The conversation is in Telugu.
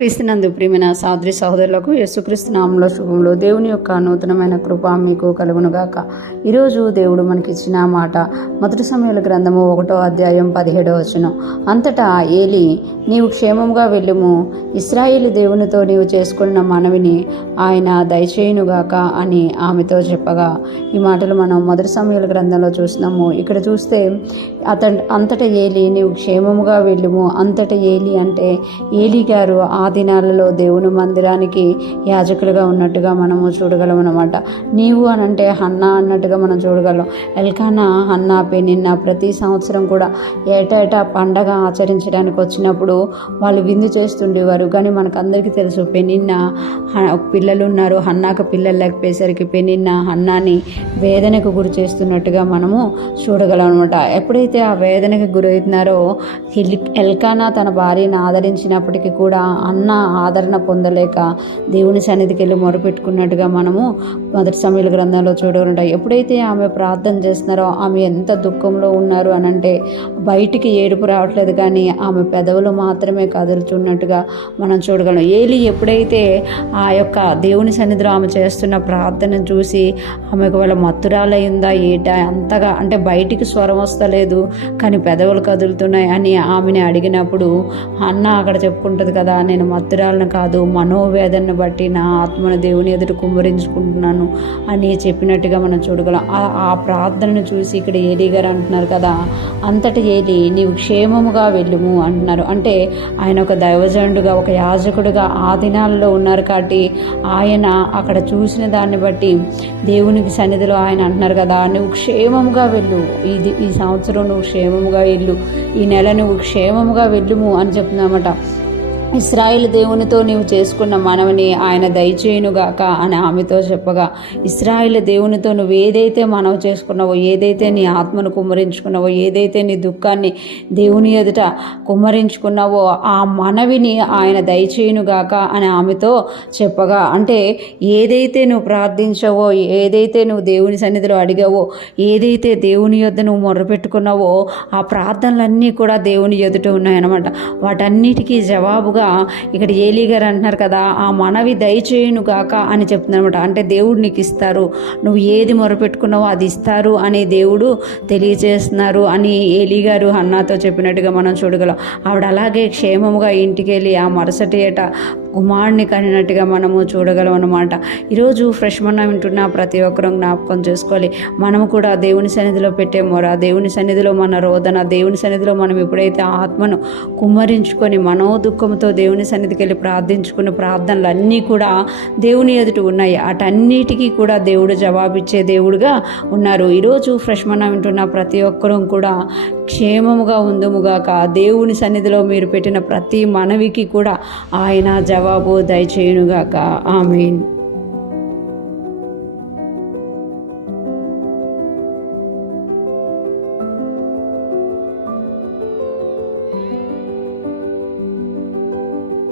క్రీస్తునందు ప్రియమైన సహోదరి సహోదరులకు యేసుక్రీస్తు నామములో శుభములు. దేవుని యొక్క నూతనమైన కృప మీకు కలుగునుగాక. ఈరోజు దేవుడు మనకిచ్చిన మాట మొదటి సమూయేలు గ్రంథము 1వ అధ్యాయం 17వ వచనం. అంతటా ఏలి, నీవు క్షేమముగా వెళ్ళుము, ఇశ్రాయేలు దేవునితో నీవు చేసుకున్న మనవిని ఆయన దయచేయునుగాక అని ఆమెతో చెప్పగా, ఈ మాటలు మనం మొదటి సమూయేలు గ్రంథంలో చూస్తున్నాము. ఇక్కడ చూస్తే అంతటా ఏలి, నీవు క్షేమముగా వెళ్ళుము. అంతటా ఏలి అంటే ఏలి గారు ఆ దినాలలో దేవుని మందిరానికి యాజకులుగా ఉన్నట్టుగా మనము చూడగలం అన్నమాట. నీవు అనంటే హన్నా అన్నట్టుగా మనం చూడగలం. ఎల్కానా, హన్నా, పెనిన్నా ప్రతి సంవత్సరం కూడా ఏటా పండగ ఆచరించడానికి వచ్చినప్పుడు వాళ్ళు విందు చేస్తుండేవారు. కానీ మనకందరికీ తెలుసు, పెనిన్నా పిల్లలు ఉన్నారు, హన్నాకు పిల్లలు లేకపోయేసరికి పెనిన్నా హన్నాని వేదనకు గురి చేస్తున్నట్టుగా మనము చూడగలం అనమాట. ఎప్పుడైతే ఆ వేదనకు గురవుతున్నారో ఎల్కానా తన భార్యను ఆదరించినప్పటికీ కూడా అన్న ఆదరణ పొందలేక దేవుని సన్నిధికి వెళ్ళి మొరపెట్టుకున్నట్టుగా మనము మొదటి సమూయేలు గ్రంథంలో చూడగలుగుతాం. ఎప్పుడైతే ఆమె ప్రార్థన చేస్తున్నారో ఆమె ఎంత దుఃఖంలో ఉన్నారు అనంటే బయటికి ఏడుపు రావట్లేదు, కానీ ఆమె పెదవులు మాత్రమే కదులుతున్నట్టుగా మనం చూడగలం. ఏలి ఎప్పుడైతే ఆ యొక్క దేవుని సన్నిధిలో ఆమె చేస్తున్న ప్రార్థనను చూసి ఆమెకు వాళ్ళ మత్తురాలయ్యిందా ఏటా అంతగా అంటే బయటికి స్వరం వస్తలేదు కానీ పెదవులు కదులుతున్నాయి అని ఆమెని అడిగినప్పుడు అన్న అక్కడ చెప్పుకుంటుంది కదా, నేను మత్తురాలను కాదు, మనోవేదనను బట్టి నా ఆత్మను దేవుని ఎదుట కుమ్మరించుకుంటున్నాను అని చెప్పినట్టుగా మనం చూడగలం. ఆ ప్రార్థనను చూసి ఇక్కడ ఏలీ గారు అంటున్నారు కదా, అంతటి ఏలీ, నీవు క్షేమముగా వెళ్ళుము అంటున్నారు. అంటే ఆయన ఒక దైవజనుడుగా, ఒక యాజకుడుగా ఆ దినాలలో ఉన్నారు కాబట్టి ఆయన అక్కడ చూసిన దాన్ని బట్టి దేవునికి సన్నిధిలో ఆయన అంటున్నారు కదా, నువ్వు క్షేమముగా వెళ్ళు, ఈ సంవత్సరం నువ్వు క్షేమముగా వెళ్ళు, ఈ నెల నువ్వు క్షేమముగా వెళ్ళుము అని చెప్తున్నమాట. ఇశ్రాయేలు దేవునితో నీవు చేసుకున్న మనవిని ఆయన దయచేయునుగాక అని ఆమెతో చెప్పగా, ఇశ్రాయేలు దేవునితో నువ్వు ఏదైతే మనవి చేసుకున్నావో, ఏదైతే నీ ఆత్మను కుమ్మరించుకున్నావో, ఏదైతే నీ దుఃఖాన్ని దేవుని ఎదుట కుమ్మరించుకున్నావో ఆ మనవిని ఆయన దయచేయునుగాక అని ఆమెతో చెప్పగా, అంటే ఏదైతే నువ్వు ప్రార్థించావో, ఏదైతే నువ్వు దేవుని సన్నిధిలో అడిగావో, ఏదైతే దేవుని యొద్ద నువ్వు మొర్రపెట్టుకున్నావో ఆ ప్రార్థనలన్నీ కూడా దేవుని ఎదుట ఉన్నాయన్నమాట. వాటన్నిటికీ జవాబుగా ఇక్కడ ఏలీ గారు అంటున్నారు కదా, ఆ మనవి దయచేయునుగాక అని చెప్తున్నమాట. అంటే దేవుడు నీకు ఇస్తారు, నువ్వు ఏది మొరపెట్టుకున్నావో అది ఇస్తారు అని దేవుడు తెలియజేస్తున్నారు అని ఏలీ గారు హన్నాతో చెప్పినట్టుగా మనం చూడగలం. ఆవిడ అలాగే క్షేమముగా ఇంటికి వెళ్ళి ఆ మరుసటి ఏట కుమారుని కనినట్టుగా మనము చూడగలం అన్నమాట. ఈరోజు ఫ్రెష్ మన్నా వింటున్న ప్రతి ఒక్కరూ జ్ఞాపకం చేసుకోవాలి, మనము కూడా దేవుని సన్నిధిలో పెట్టే మొర, దేవుని సన్నిధిలో మన రోదన, దేవుని సన్నిధిలో మనం ఎప్పుడైతే ఆత్మను కుమ్మరించుకొని మనో దుఃఖంతో దేవుని సన్నిధికి వెళ్ళి ప్రార్థించుకున్న ప్రార్థనలు అన్నీ కూడా దేవుని ఎదుట ఉన్నాయి. అటన్నిటికీ కూడా దేవుడు జవాబిచ్చే దేవుడుగా ఉన్నారు. ఈరోజు ఫ్రెష్ మన్నా వింటున్న ప్రతి ఒక్కరూ కూడా క్షేమముగా ఉందుముగాక. దేవుని సన్నిధిలో మీరు పెట్టిన ప్రతి మనవికి కూడా ఆయన జవాబు దయచేయునుగాక. ఆమేన్.